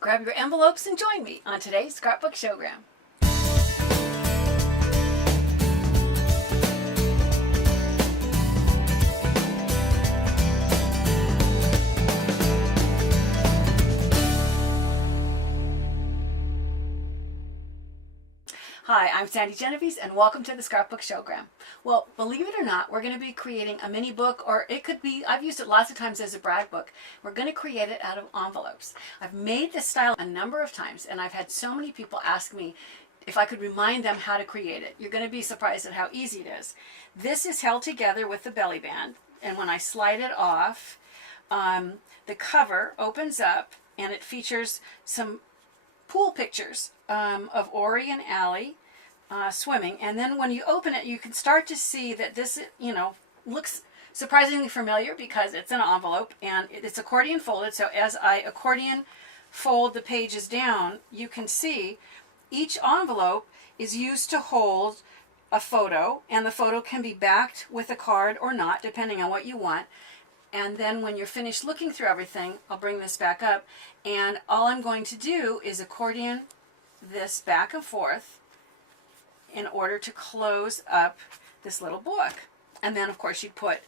Grab your envelopes and join me on today's Scrapbook Showgram. Hi, I'm Sandi Genovese and welcome to the Scrapbook Showgram. Well, believe it or not, we're going to be creating a mini book, or it could be, I've used it lots of times as a brag book. We're going to create it out of envelopes. I've made this style a number of times and I've had so many people ask me if I could remind them how to create it. You're going to be surprised at how easy it is. This is held together with the belly band, and when I slide it off, the cover opens up and it features some pool pictures of Ori and Allie swimming, and then when you open it you can start to see that this, looks surprisingly familiar because it's an envelope and it's accordion folded. So as I accordion fold the pages down, you can see each envelope is used to hold a photo, and the photo can be backed with a card or not depending on what you want. And then when you're finished looking through everything, I'll bring this back up, and all I'm going to do is accordion this back and forth in order to close up this little book. And then of course you put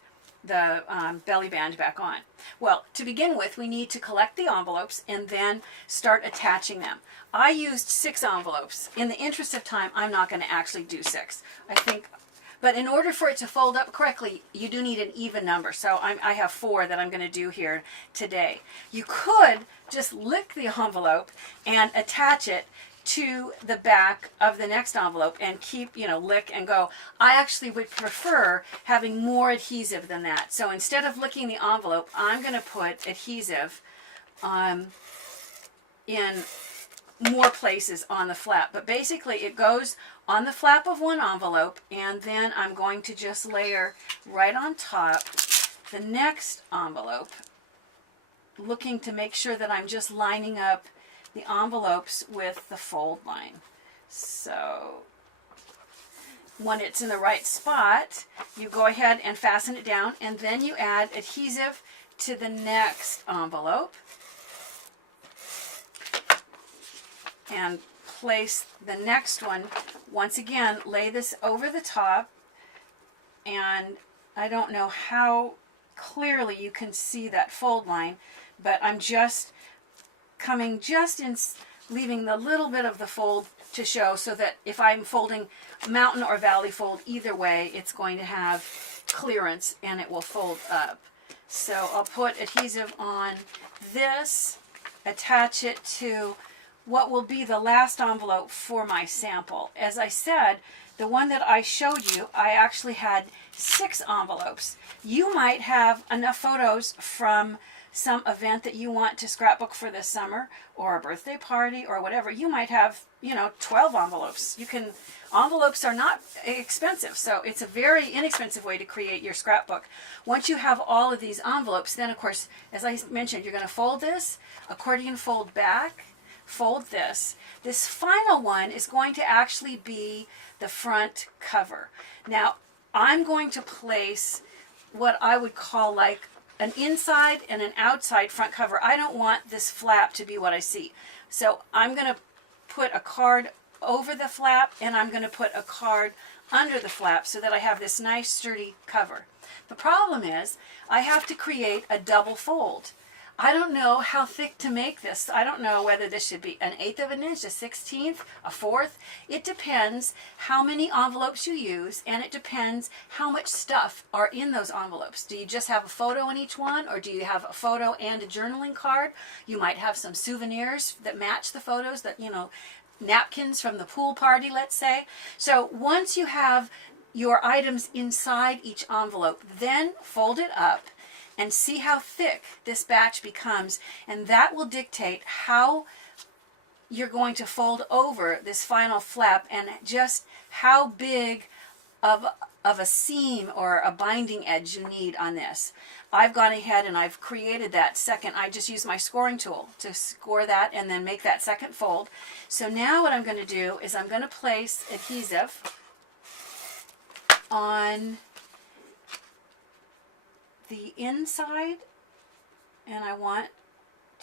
the belly band back on. Well, to begin with, we need to collect the envelopes and then start attaching them. I used 6 envelopes. In the interest of time, I'm not going to actually do 6. But in order for it to fold up correctly, you do need an even number. So I have 4 that I'm going to do here today. You could just lick the envelope and attach it to the back of the next envelope and keep, lick and go. I actually would prefer having more adhesive than that. So instead of licking the envelope, I'm going to put adhesive in more places on the flap. But basically it goes on the flap of one envelope, and then I'm going to just layer right on top the next envelope, looking to make sure that I'm just lining up the envelopes with the fold line. So when it's in the right spot, you go ahead and fasten it down, and then you add adhesive to the next envelope and place the next one. Once again, lay this over the top, and I don't know how clearly you can see that fold line, but I'm just coming just in, leaving the little bit of the fold to show, so that if I'm folding mountain or valley fold, either way it's going to have clearance and it will fold up. So I'll put adhesive on this, attach it to what will be the last envelope for my sample. As I said, the one that I showed you, I actually had 6 envelopes. You might have enough photos from some event that you want to scrapbook for this summer, or a birthday party, or whatever. You might have, 12 envelopes. Envelopes are not expensive, so it's a very inexpensive way to create your scrapbook. Once you have all of these envelopes, then of course, as I mentioned, you're going to fold this, accordion fold back, fold this. This final one is going to actually be the front cover. Now, I'm going to place what I would call like an inside and an outside front cover. I don't want this flap to be what I see. So I'm going to put a card over the flap, and I'm going to put a card under the flap so that I have this nice sturdy cover. The problem is I have to create a double fold. I don't know how thick to make this. I don't know whether this should be 1/8 of an inch, 1/16, 1/4. It depends how many envelopes you use, and it depends how much stuff are in those envelopes. Do you just have a photo in each one, or do you have a photo and a journaling card? You might have some souvenirs that match the photos, that, napkins from the pool party, let's say. So once you have your items inside each envelope, then fold it up and see how thick this batch becomes, and that will dictate how you're going to fold over this final flap and just how big of a seam or a binding edge you need on this. I've gone ahead and I've created that second. I just use my scoring tool to score that and then make that second fold. So now what I'm going to do is I'm going to place adhesive on the inside, and I want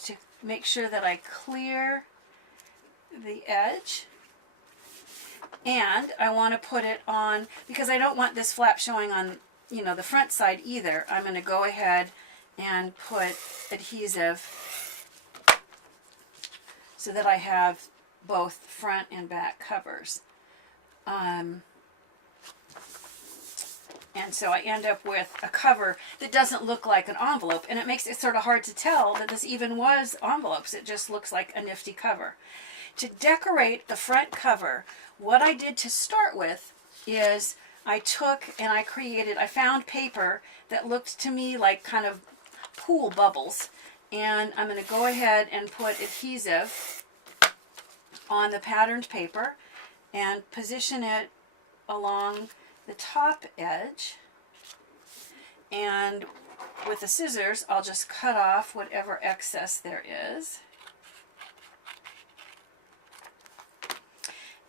to make sure that I clear the edge. And I want to put it on, because I don't want this flap showing on, you know, the front side either. I'm going to go ahead and put adhesive so that I have both front and back covers. And so I end up with a cover that doesn't look like an envelope, and it makes it sort of hard to tell that this even was envelopes. It just looks like a nifty cover. To decorate the front cover, what I did to start with is I took and I found paper that looked to me like kind of pool bubbles, and I'm going to go ahead and put adhesive on the patterned paper and position it along the top edge, and with the scissors I'll just cut off whatever excess there is.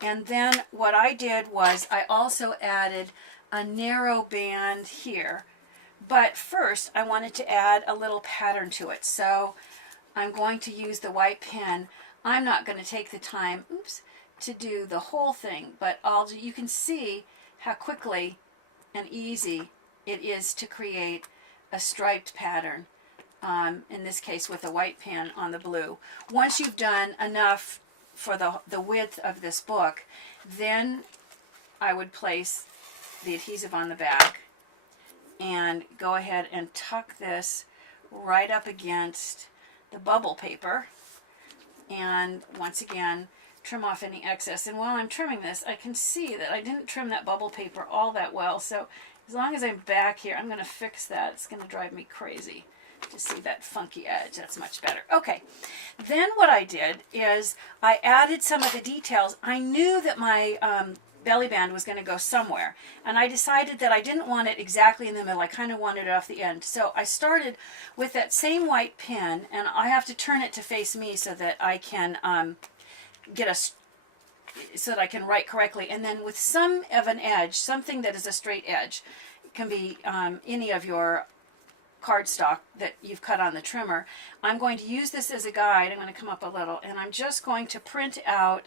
And then what I did was I also added a narrow band here, but first I wanted to add a little pattern to it, so I'm going to use the white pen. I'm not going to take the time to do the whole thing, but you can see how quickly and easy it is to create a striped pattern, in this case with a white pen on the blue. Once you've done enough for the width of this book, then I would place the adhesive on the back and go ahead and tuck this right up against the bubble paper, and once again trim off any excess. And while I'm trimming this, I can see that I didn't trim that bubble paper all that well, so as long as I'm back here, I'm going to fix that. It's going to drive me crazy to see that funky edge. That's much better. Okay, then what I did is I added some of the details. I knew that my belly band was going to go somewhere, and I decided that I didn't want it exactly in the middle. I kind of wanted it off the end. So I started with that same white pen, and I have to turn it to face me so that I can so that I can write correctly. And then with some of an edge, something that is a straight edge, it can be any of your cardstock that you've cut on the trimmer. I'm going to use this as a guide. I'm going to come up a little, and I'm just going to print out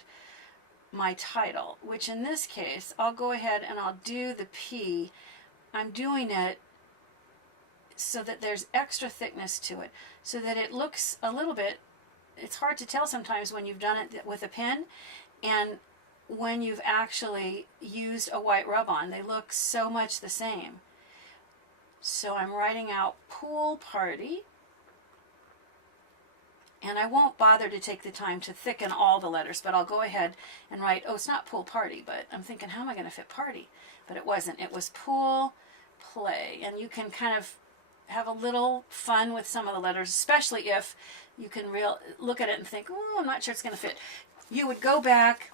my title, which in this case, I'll go ahead and I'll do the P. I'm doing it so that there's extra thickness to it, so that it looks a little bit, it's hard to tell sometimes when you've done it with a pen and when you've actually used a white rub-on. They look so much the same. So I'm writing out pool party, and I won't bother to take the time to thicken all the letters, but I'll go ahead and write, oh, it's not pool party, but I'm thinking, how am I going to fit party? But it wasn't. It was pool play, and you can kind of have a little fun with some of the letters, especially if you can look at it and think, oh, I'm not sure it's going to fit. You would go back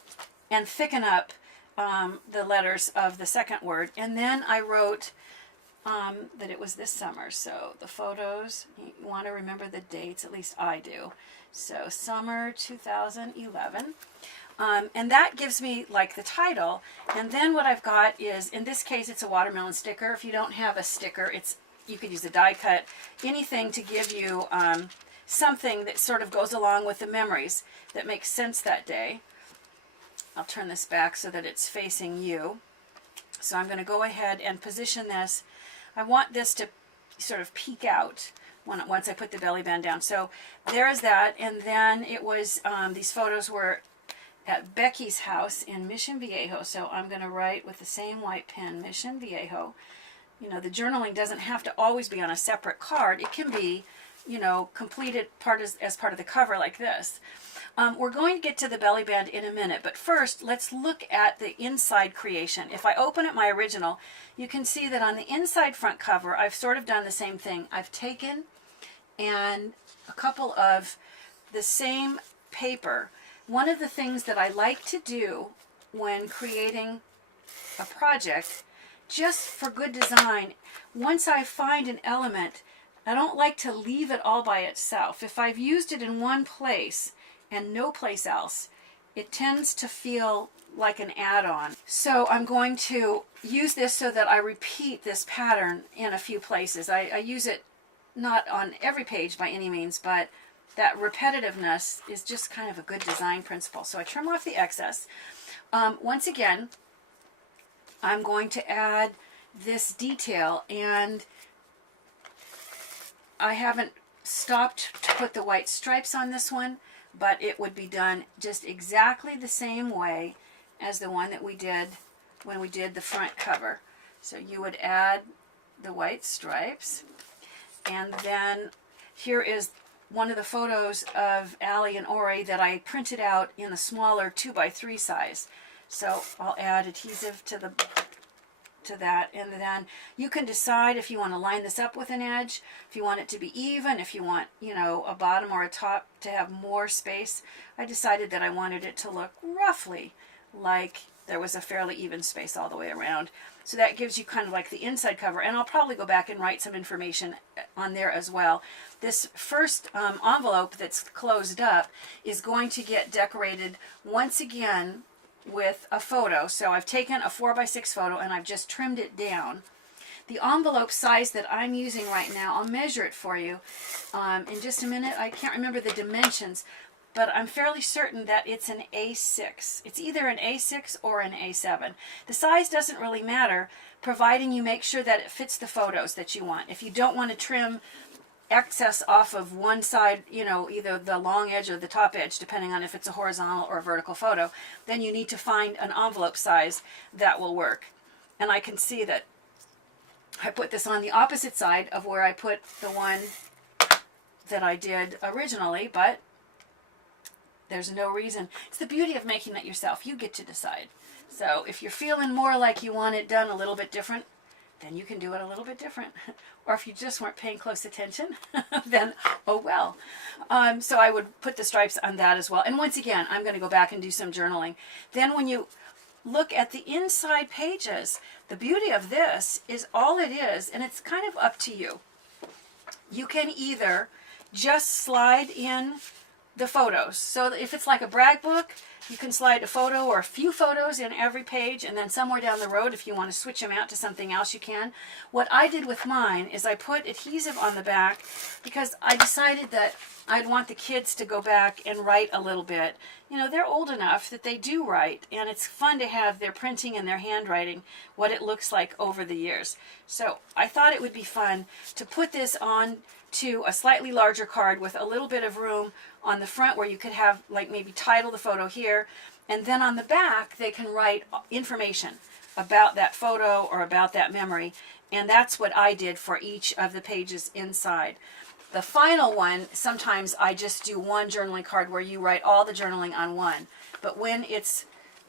and thicken up the letters of the second word, and then I wrote that it was this summer. So the photos, you want to remember the dates, at least I do. So summer 2011. And that gives me like the title. And then what I've got is, in this case, it's a watermelon sticker. If you don't have a sticker, you could use a die cut, anything to give you something that sort of goes along with the memories that makes sense that day. I'll turn this back so that it's facing you. So I'm going to go ahead and position this. I want this to sort of peek out once I put the belly band down. So there's that. And then it was, these photos were at Becky's house in Mission Viejo. So I'm going to write with the same white pen, Mission Viejo. You know, the journaling doesn't have to always be on a separate card. It can be, you know, completed as part of the cover like this. We're going to get to the belly band in a minute, but first let's look at the inside creation. If I open up my original, you can see that on the inside front cover, I've sort of done the same thing. I've taken and a couple of the same paper. One of the things that I like to do when creating a project, just for good design, once I find an element, I don't like to leave it all by itself. If I've used it in one place and no place else, it tends to feel like an add-on. So I'm going to use this so that I repeat this pattern in a few places. I use it not on every page by any means, but that repetitiveness is just kind of a good design principle. So I trim off the excess. Once again, I'm going to add this detail, and I haven't stopped to put the white stripes on this one, but it would be done just exactly the same way as the one that we did when we did the front cover. So you would add the white stripes, and then here is one of the photos of Allie and Ori that I printed out in a smaller 2x3 size. So I'll add adhesive to that, and then you can decide if you want to line this up with an edge, if you want it to be even, if you want, you know, a bottom or a top to have more space. I decided that I wanted it to look roughly like there was a fairly even space all the way around. So that gives you kind of like the inside cover, and I'll probably go back and write some information on there as well. This first envelope that's closed up is going to get decorated once again with a photo. So I've taken a 4x6 photo and I've just trimmed it down. The envelope size that I'm using right now, I'll measure it for you in just a minute. I can't remember the dimensions, but I'm fairly certain that it's an A6. It's either an A6 or an A7. The size doesn't really matter, providing you make sure that it fits the photos that you want. If you don't want to trim excess off of one side, you know, either the long edge or the top edge, depending on if it's a horizontal or a vertical photo, then you need to find an envelope size that will work. And I can see that I put this on the opposite side of where I put the one that I did originally, but there's no reason. It's the beauty of making it yourself. You get to decide. So if you're feeling more like you want it done a little bit different, then you can do it a little bit different. Or if you just weren't paying close attention, then oh well. So I would put the stripes on that as well. And once again, I'm going to go back and do some journaling. Then when you look at the inside pages, the beauty of this is all it is, and it's kind of up to you. You can either just slide in the photos. So if it's like a brag book, you can slide a photo or a few photos in every page, and then somewhere down the road, if you want to switch them out to something else, you can. What I did with mine is I put adhesive on the back because I decided that I'd want the kids to go back and write a little bit. You know, they're old enough that they do write, and it's fun to have their printing and their handwriting, what it looks like over the years. So I thought it would be fun to put this on to a slightly larger card with a little bit of room on the front where you could have, like, maybe title the photo here, and then on the back they can write information about that photo or about that memory, and that's what I did for each of the pages inside. The final one, sometimes I just do one journaling card where you write all the journaling on one, but when it's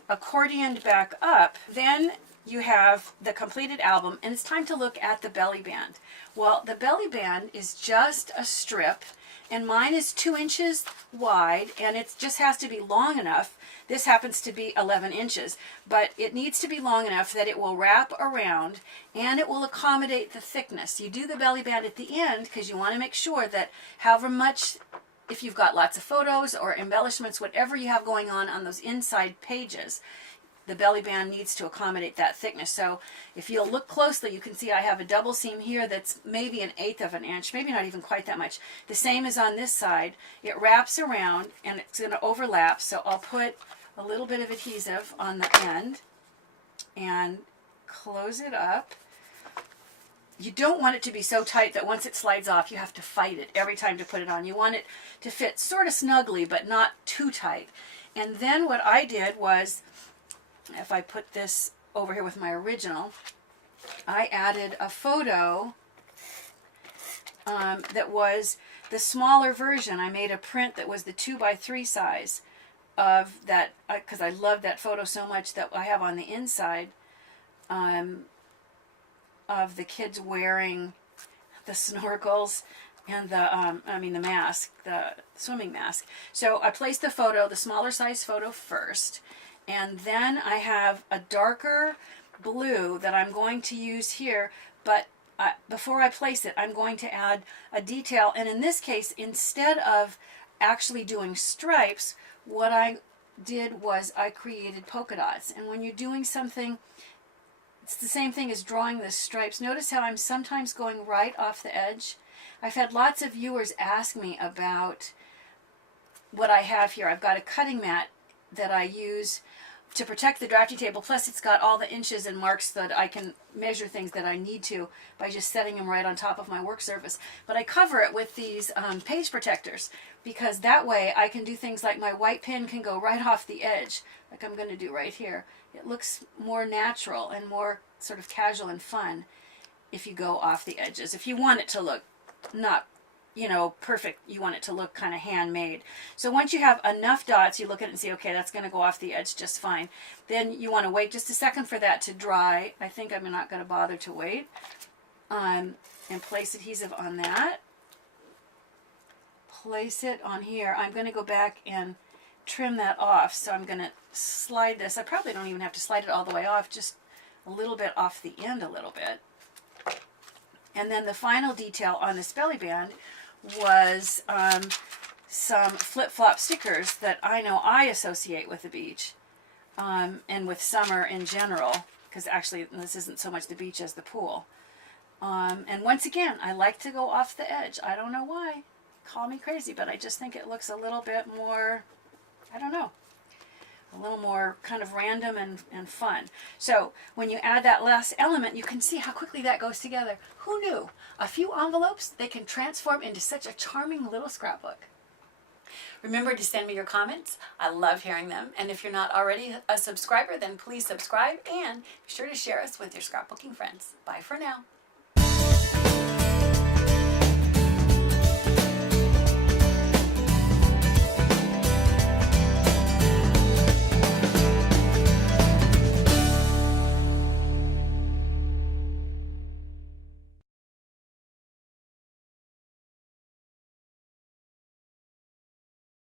accordioned back up, then you have the completed album, and it's time to look at the belly band. Well, the belly band is just a strip, and mine is 2 inches wide, and it just has to be long enough. This happens to be 11 inches, but it needs to be long enough that it will wrap around and it will accommodate the thickness. You do the belly band at the end because you want to make sure that however much, if you've got lots of photos or embellishments, whatever you have going on those inside pages, the belly band needs to accommodate that thickness. So if you'll look closely, you can see I have a double seam here that's maybe 1/8 of an inch, maybe not even quite that much. The same as on this side. It wraps around and it's going to overlap, so I'll put a little bit of adhesive on the end and close it up. You don't want it to be so tight that once it slides off, you have to fight it every time to put it on. You want it to fit sort of snugly, but not too tight. And then what I did was, if I put this over here with my original, I added a photo that was the smaller version. I made a print that was the 2x3 size of that, because I love that photo so much, that I have on the inside of the kids wearing the snorkels and the mask, the swimming mask. So I placed the photo, the smaller size photo first, and then I have a darker blue that I'm going to use here, but before I place it, I'm going to add a detail, and in this case, instead of actually doing stripes, what I did was I created polka dots. And when you're doing something, it's the same thing as drawing the stripes. Notice how I'm sometimes going right off the edge. I've had lots of viewers ask me about what I have here. I've got a cutting mat that I use to protect the drafting table. Plus it's got all the inches and marks that I can measure things that I need to by just setting them right on top of my work surface. But I cover it with these page protectors, because that way I can do things like my white pen can go right off the edge, like I'm going to do right here. It looks more natural and more sort of casual and fun if you go off the edges. If you want it to look not, you know, perfect, you want it to look kind of handmade. So once you have enough dots, you look at it and see, okay, that's going to go off the edge just fine. Then you want to wait just a second for that to dry. I think I'm not going to bother to wait. And place adhesive on that. Place it on here. I'm going to go back and trim that off. So I'm going to slide this. I probably don't even have to slide it all the way off, just a little bit off the end a little bit. And then the final detail on this belly band was some flip-flop stickers that I know I associate with the beach and with summer in general, because actually this isn't so much the beach as the pool. And once again, I like to go off the edge. I don't know why. Call me crazy, but I just think it looks a little bit more, I don't know, a little more kind of random and fun. So when you add that last element, you can see how quickly that goes together. Who knew? A few envelopes, they can transform into such a charming little scrapbook. Remember to send me your comments. I love hearing them. And if you're not already a subscriber, then please subscribe and be sure to share us with your scrapbooking friends. Bye for now.